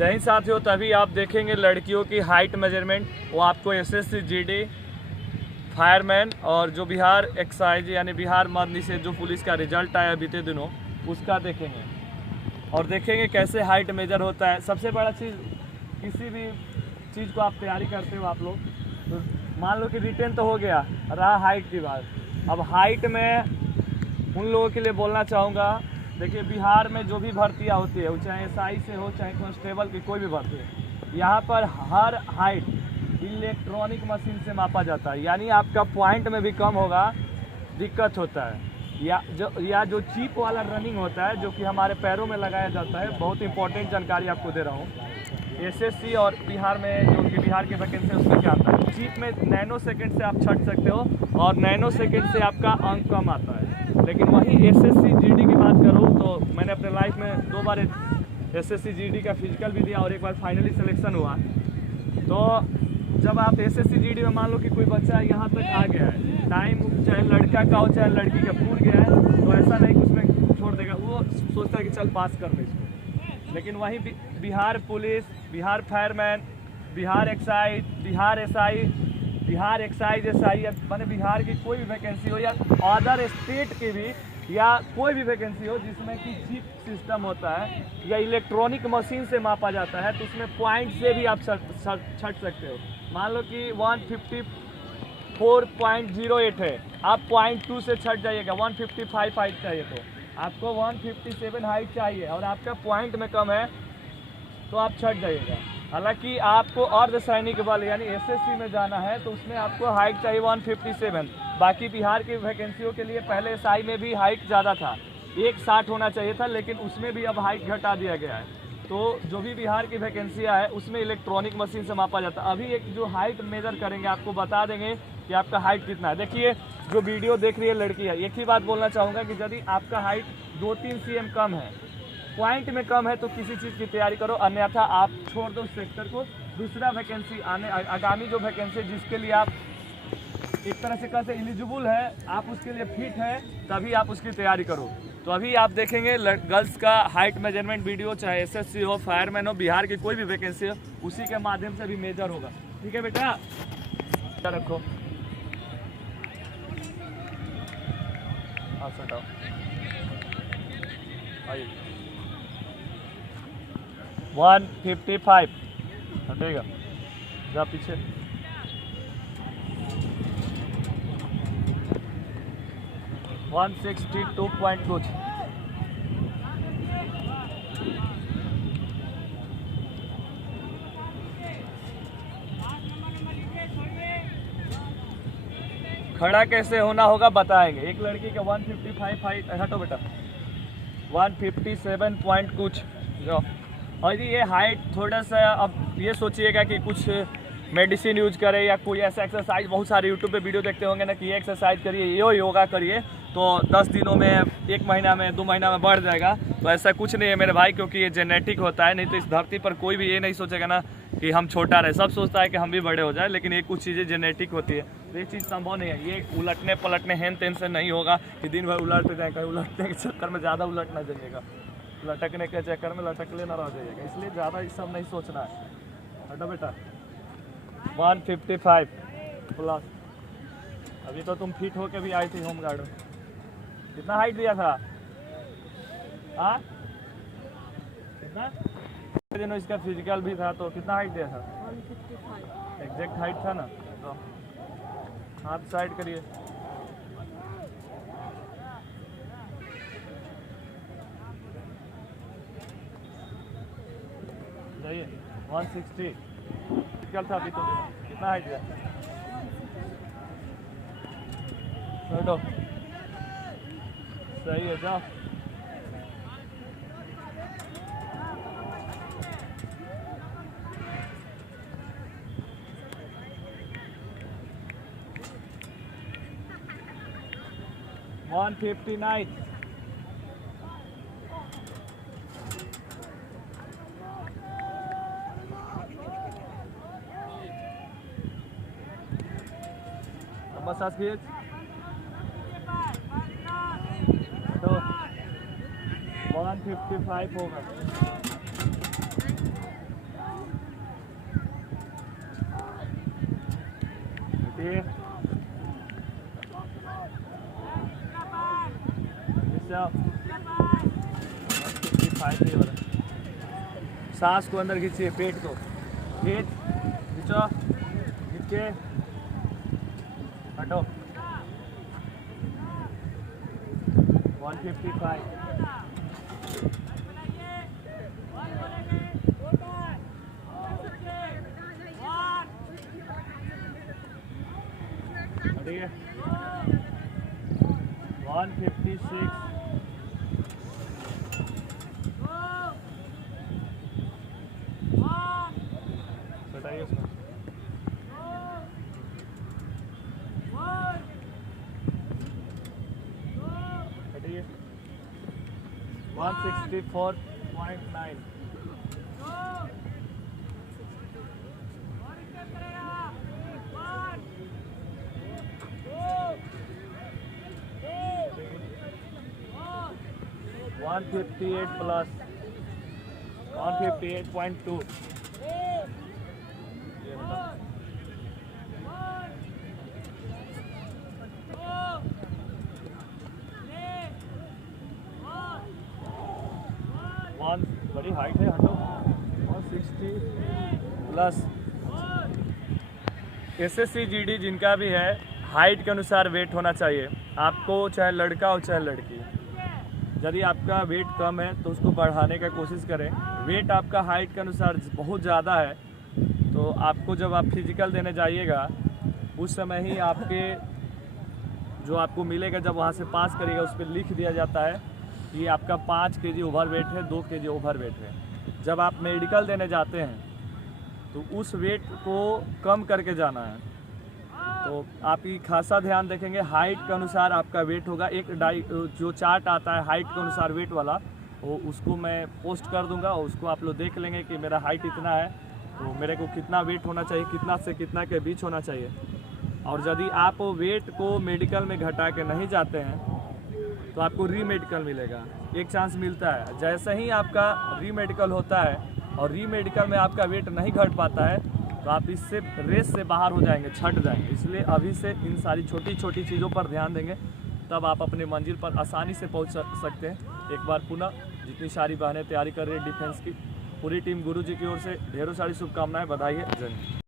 जय हिंद साथियों, तभी आप देखेंगे लड़कियों की हाइट मेजरमेंट। वो आपको एसएससी जीडी, फायरमैन और जो बिहार एक्साइज यानी बिहार मद्य से जो पुलिस का रिजल्ट आया बीते दिनों, उसका देखेंगे और देखेंगे कैसे हाइट मेजर होता है। सबसे बड़ा चीज़, किसी भी चीज़ को आप तैयारी करते हो आप लोग, तो मान लो कि रिटेन तो हो गया, रहा हाइट की बात। अब हाइट में उन लोगों के लिए बोलना चाहूँगा, देखिए बिहार में जो भी भर्तियाँ होती है, वो चाहे एसआई से हो चाहे कांस्टेबल की कोई भी भर्ती है, यहाँ पर हर हाइट इलेक्ट्रॉनिक मशीन से मापा जाता है। यानी आपका पॉइंट में भी कम होगा, दिक्कत होता है। या जो चीप वाला रनिंग होता है, जो कि हमारे पैरों में लगाया जाता है, बहुत इंपॉर्टेंट जानकारी आपको दे रहा हूँ। एसएससी और बिहार में जो कि बिहार की वैकेंसी है, उसमें क्या आता है, चीप में नैनो सेकंड से आप छट सकते हो और नैनो सेकंड से आपका अंक कम आता है। लेकिन वहीं एसएससी जीडी की बात करूँ तो मैंने अपने लाइफ में 2 बार एसएससी जीडी का फिजिकल भी दिया और एक बार फाइनली सिलेक्शन हुआ। तो जब आप एसएससी जीडी में मान लो कि कोई बच्चा यहाँ तक आ गया है, टाइम चाहे लड़का का हो चाहे लड़की का पूर गया है, तो ऐसा नहीं कि उसमें छोड़ देगा, वो सोचता है कि चल पास कर दे इसको। लेकिन वहीं Bihar police, Bihar fireman, Bihar excise, Bihar SI, Bihar excise SI, माने बिहार की कोई भी वैकेंसी हो या अदर स्टेट की भी, या कोई भी वैकेंसी हो जिसमें कि चिप सिस्टम होता है या इलेक्ट्रॉनिक मशीन से मापा जाता है, तो उसमें पॉइंट से भी आप छट सकते हो। मान लो कि 154.08 है, आप 0.2 से छट जाइएगा। 155 हाइट चाहिए तो आपको 157 हाइट चाहिए और आपका पॉइंट में कम है तो आप छट जाइएगा। हालांकि आपको अर्धसैनिक बल यानी एसएससी में जाना है तो उसमें आपको हाइट चाहिए 157। बाकी बिहार की वैकेंसियों के लिए पहले एसआई में भी हाइट ज़्यादा था, 160 होना चाहिए था, लेकिन उसमें भी अब हाइट घटा दिया गया है। तो जो भी बिहार की वैकेंसियाँ है उसमें इलेक्ट्रॉनिक मशीन से मापा जाता है। अभी एक जो हाइट मेजर करेंगे, आपको बता देंगे कि आपका हाइट कितना है। देखिए जो वीडियो देख रही है लड़की है, एक ही बात बोलना चाहूँगा कि यदि आपका हाइट 2-3 cm कम है, पॉइंट में कम है, तो किसी चीज़ की तैयारी करो, अन्यथा आप छोड़ दो सेक्टर को। दूसरा वैकेंसी आगामी जो वैकेंसी जिसके लिए आप एक तरह से कहते एलिजिबल है, आप उसके लिए फिट है, तभी आप उसकी तैयारी करो। तो अभी आप देखेंगे गर्ल्स का हाइट मेजरमेंट वीडियो, चाहे एसएससी हो, फायरमैन हो, बिहार की कोई भी वैकेंसी हो, उसी के माध्यम से भी मेजर होगा। ठीक है बेटा, रखो हाँ सटाओ, आइए 155 हटेगा, जा पीछे। वन 162 पॉइंट कुछ। खड़ा कैसे होना होगा बताएंगे। एक लड़की का 155 हाइट, हटो बेटा, 157 पॉइंट कुछ जाओ। और ये हाइट थोड़ा सा, अब ये सोचिएगा कि कुछ मेडिसिन यूज करें या कोई ऐसा एक्सरसाइज, बहुत सारे यूट्यूब पे वीडियो देखते होंगे ना कि ये एक्सरसाइज करिए, ये योगा करिए तो 10 दिनों में, 1 महीना में, 2 महीना में बढ़ जाएगा। तो ऐसा कुछ नहीं है मेरे भाई, क्योंकि ये जेनेटिक होता है। नहीं तो इस धरती पर कोई भी ये नहीं सोचेगा ना कि हम छोटा रहे, सब सोचता है कि हम भी बड़े हो जाए, लेकिन ये कुछ चीज़ें जेनेटिक होती है, तो ये चीज़ संभव नहीं है। ये उलटने पलटने हेन तेन से नहीं होगा कि दिन भर उलटते जाएगा। उलटने के चक्कर में ज़्यादा उलट ना जाइएगा, लटकने के चक्कर में लटकले ना रह जाइएगा, इसलिए ज़्यादा ये सब नहीं सोचना है। हटो बेटा, 155 प्लस। अभी तो तुम फिट होके भी आई थी होम गार्ड में। कितना हाइट दिया था? हाँ कितना दिनों इसका फिजिकल भी था, तो कितना हाइट दिया था? 155 एग्जैक्ट हाइट था ना। तो हाथ साइड करिए, जाइए। 160 फिजिकल था अभी तो, कितना हाइट दिया? बैठो, सही है, जाओ। वन 159 मसाज किए तो 155 होगा। जाओ। 155 नहीं हो रहा। सांस को अंदर खींचिए, पेट को खींचो, खींच के हटो। 155। ठीक है। 156। बताइए उसमें। हटिए। 164.9। One 158 plus 158.2। 1 बड़ी हाइट है, हटो। 160 प्लस। एसएससी जीडी जिनका भी है, हाइट के अनुसार वेट होना चाहिए आपको, चाहे लड़का हो चाहे लड़की। यदि आपका वेट कम है तो उसको बढ़ाने का कोशिश करें। वेट आपका हाइट के अनुसार बहुत ज़्यादा है तो आपको जब आप फिजिकल देने जाइएगा उस समय ही आपके जो आपको मिलेगा, जब वहाँ से पास करिएगा उस पर लिख दिया जाता है कि आपका 5 kg ओवर वेट है, 2 kg ओवर वेट है। जब आप मेडिकल देने जाते हैं तो उस वेट को कम करके जाना है। तो आप ये खासा ध्यान रखेंगे, हाइट के अनुसार आपका वेट होगा। एक जो चार्ट आता है हाइट के अनुसार वेट वाला, वो उसको मैं पोस्ट कर दूंगा और उसको आप लोग देख लेंगे कि मेरा हाइट इतना है तो मेरे को कितना वेट होना चाहिए, कितना से कितना के बीच होना चाहिए। और यदि आप वेट को मेडिकल में घटा के नहीं जाते हैं तो आपको री मेडिकल मिलेगा, एक चांस मिलता है। जैसे ही आपका री मेडिकल होता है और री मेडिकल में आपका वेट नहीं घट पाता है तो आप इससे रेस से बाहर हो जाएंगे, छट जाएंगे। इसलिए अभी से इन सारी छोटी छोटी चीज़ों पर ध्यान देंगे, तब आप अपने मंजिल पर आसानी से पहुंच सकते हैं। एक बार पुनः जितनी सारी बहनें तैयारी कर रही है डिफेंस की, पूरी टीम गुरुजी की ओर से ढेरों सारी शुभकामनाएं, बधाई है। जय हिंद।